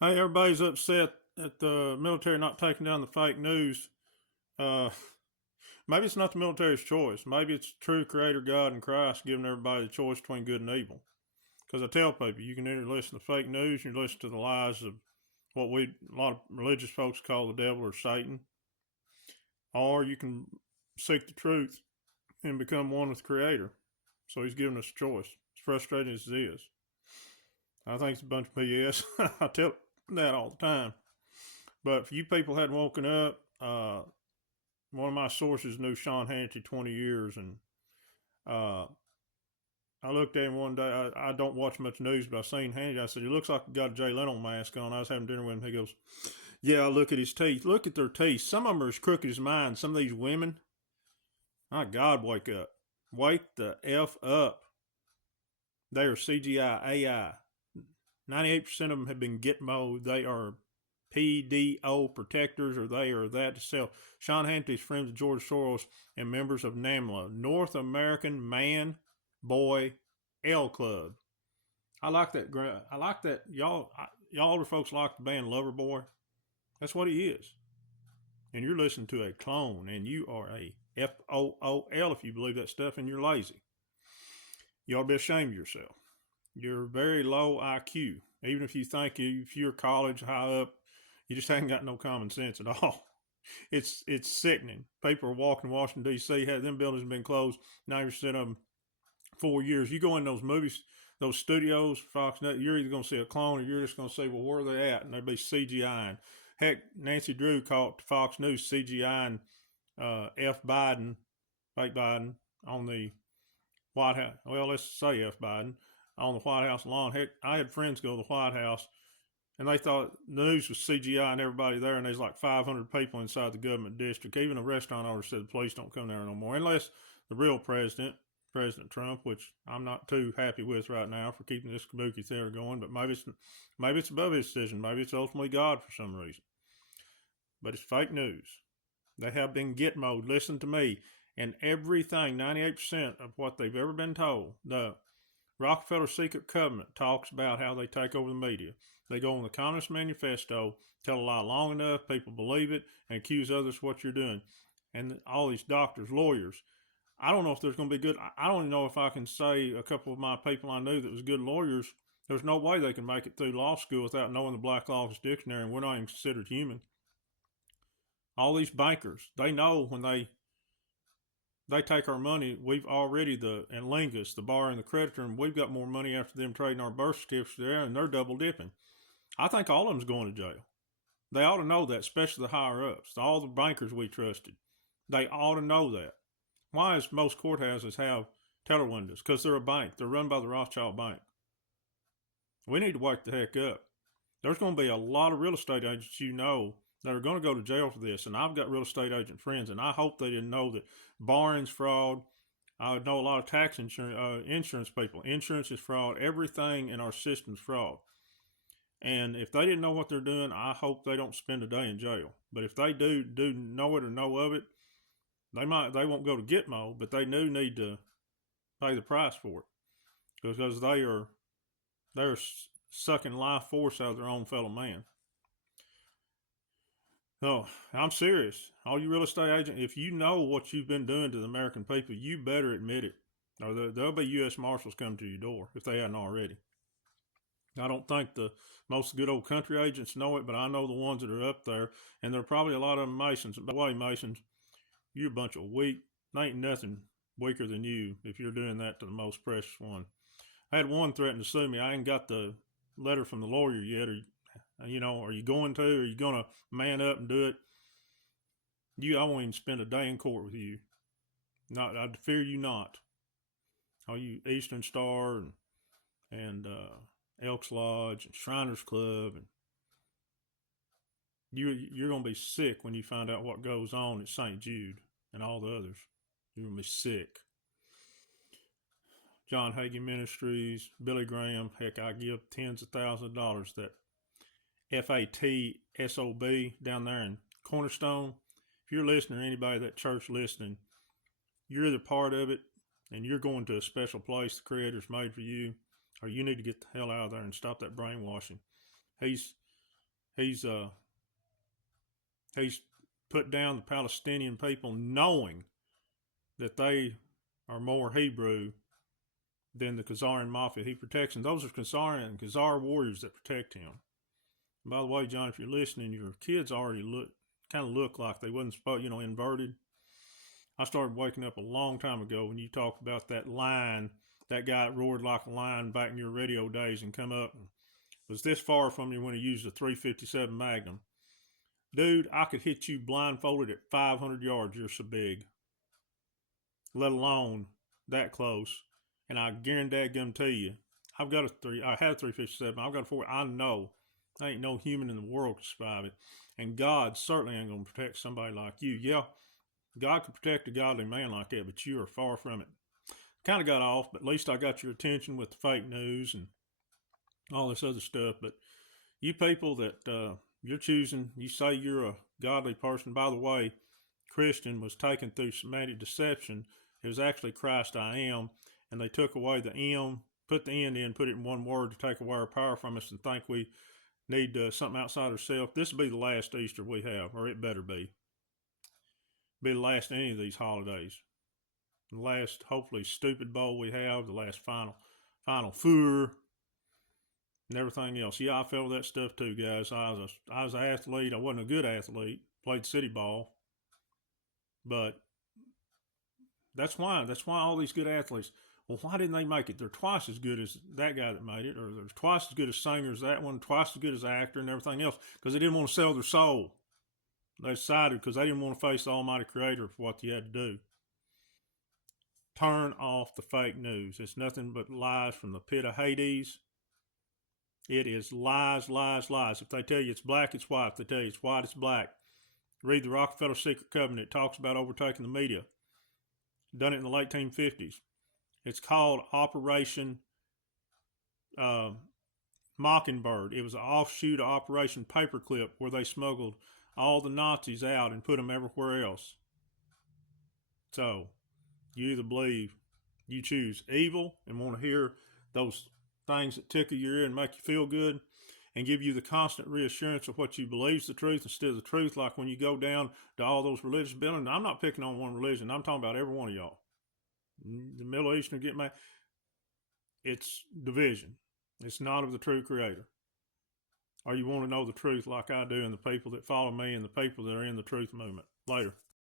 Hey, everybody's upset at the military not taking down the fake news. Uh, Maybe it's not the military's choice. Maybe it's true Creator God and Christ giving everybody the choice between good and evil. Because I tell people, you can either listen to fake news, you listen to the lies of what a lot of religious folks call the devil or Satan, or you can seek the truth and become one with the Creator. So He's giving us a choice. As frustrating as it is, I think it's a bunch of BS. I tell that all the time. But if you people hadn't woken up, one of my sources knew Sean Hannity 20 years, and uh, I looked at him one day. I don't watch much news, but I seen Hannity. I said, he looks like he got a Jay Leno mask on. I was having dinner with him. He goes, yeah, look at his teeth. Look at their teeth. Some of them are as crooked as mine. Some of these women, my God, wake up. Wake the F up. They are CGI, AI. 98% of them have been Gitmo. They are PDO protectors, or they are that to sell. Sean Hannity's friends of George Soros and members of NAMLA, North American Man Boy L Club. I like that. I like that. Y'all older folks like the band Loverboy. That's what he is. And you're listening to a clone, and you are a FOOL if you believe that stuff, and you're lazy. You ought to be ashamed of yourself. You're very low IQ. Even if you think if you're college high up, you just haven't got no common sense at all. It's sickening. People are walking Washington D.C. Had them buildings been closed 90% of them 4 years. You go in those movies, those studios, Fox Net. You're either going to see a clone or you're just going to say, well, where are they at? And they'll be CGI. Heck, Nancy Drew caught Fox News CGI and F Biden, fake Biden, on the White House. Well, let's say F Biden on the White House lawn. Heck, I had friends go to the White House, and they thought the news was CGI and everybody there, and there's like 500 people inside the government district. Even a restaurant owner said the police don't come there no more, unless the real president, President Trump, which I'm not too happy with right now for keeping this kabuki theater going. But maybe it's above his decision. Maybe it's ultimately God for some reason. But it's fake news. They have been Gitmo. Listen to me. And everything, 98% of what they've ever been told, the Rockefeller Secret Covenant talks about how they take over the media. They go on the Communist Manifesto, tell a lie long enough, people believe it, and accuse others of what you're doing. And all these doctors, lawyers. I don't know if there's going to be good. I don't even know if I can say a couple of my people I knew that was good lawyers. There's no way they can make it through law school without knowing the Black Law's Dictionary, and we're not even considered human. All these bankers, they know when they take our money, we've already and Lingus, the bar and the creditor, and we've got more money after them trading our birth certificates there, and they're double dipping. I think all of them's going to jail. They ought to know that, especially the higher ups, all the bankers we trusted. They ought to know that. Why does most courthouses have teller windows? Because they're a bank. They're run by the Rothschild Bank. We need to wake the heck up. There's going to be a lot of real estate agents that are going to go to jail for this. And I've got real estate agent friends, and I hope they didn't know that borrowing's fraud. I know a lot of tax insurance people. Insurance is fraud. Everything in our system's fraud. And if they didn't know what they're doing, I hope they don't spend a day in jail. But if they do know it or know of it, they won't go to Gitmo, but they do need to pay the price for it because they're sucking life force out of their own fellow man. Oh, I'm serious. All you real estate agents, if you know what you've been doing to the American people, you better admit it, or there'll be U.S. Marshals coming to your door if they hadn't already. I don't think the most good old country agents know it, but I know the ones that are up there, and there are probably a lot of them Masons. By the way, Masons, you're a bunch of weak. There ain't nothing weaker than you if you're doing that to the most precious one. I had one threaten to sue me. I ain't got the letter from the lawyer yet. Are you going to? Are you going to man up and do it? I won't even spend a day in court with you. Not, I fear you not. All you Eastern Star and Elks Lodge and Shriners Club, and you're going to be sick when you find out what goes on at St. Jude and all the others. You're going to be sick. John Hagee Ministries, Billy Graham. Heck, I give tens of thousands of dollars that FATSOB down there in Cornerstone. If you're listening, or anybody at that church listening, you're either part of it and you're going to a special place the Creator's made for you, or you need to get the hell out of there and stop that brainwashing. he's he's put down the Palestinian people, knowing that they are more Hebrew than the Khazarian mafia he protects, and those are Khazarian and Khazar warriors that protect him. And by the way, John, if you're listening, your kids already look like they wasn't supposed, inverted. I started waking up a long time ago when you talked about that line, that guy that roared like a lion back in your radio days and come up and was this far from you when he used a 357 Magnum. Dude, I could hit you blindfolded at 500 yards. You're so big, let alone that close. And I guarantee you, I had a 357. I've got a 4. I know ain't no human in the world can survive it. And God certainly ain't going to protect somebody like you. Yeah, God could protect a godly man like that, but you are far from it. Kind of got off, but at least I got your attention with the fake news and all this other stuff. But you people that you're choosing, you say you're a godly person. By the way, Christian was taken through semantic deception. It was actually Christ I am, and they took away the M, put the N in, put it in one word to take away our power from us and think we need something outside ourselves. This will be the last Easter we have, or it better be. Be the last any of these holidays. The last, hopefully, stupid bowl we have, the last final four, and everything else. Yeah, I felt that stuff too, guys. I was an athlete. I wasn't a good athlete. Played city ball, but that's why all these good athletes. Well, why didn't they make it? They're twice as good as that guy that made it, or they're twice as good as singers, that one, twice as good as actor and everything else, because they didn't want to sell their soul. They decided because they didn't want to face the Almighty Creator for what they had to do. Turn off the fake news. It's nothing but lies from the pit of Hades. It is lies, lies, lies. If they tell you it's black, it's white. If they tell you it's white, it's black. Read the Rockefeller Secret Covenant. It talks about overtaking the media. Done it in the late 1950s. It's called Operation Mockingbird. It was an offshoot of Operation Paperclip where they smuggled all the Nazis out and put them everywhere else. So you either believe, you choose evil and want to hear those things that tickle your ear and make you feel good and give you the constant reassurance of what you believe is the truth instead of the truth, like when you go down to all those religious buildings. I'm not picking on one religion. I'm talking about every one of y'all. The Middle Eastern get mad. It's division. It's not of the true Creator. Or you want to know the truth like I do and the people that follow me and the people that are in the truth movement. Later.